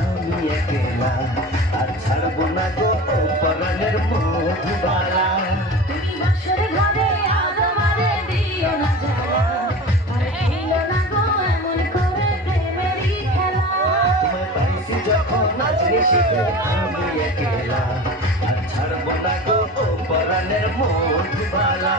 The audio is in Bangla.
আমি একলা, আর ছাড়বো না গো ও পরাণের মধুবালা। তুমি বাসর ঘরে আজ আমারে দিও না জ্বালা, আর খেলো না গো এমন করে প্রেমেরই খেলা। তোমায় পাইছি যখন আজ নিশিতে আমি একলা, আর ছাড়বো না গো ও পরাণের মধুবালা।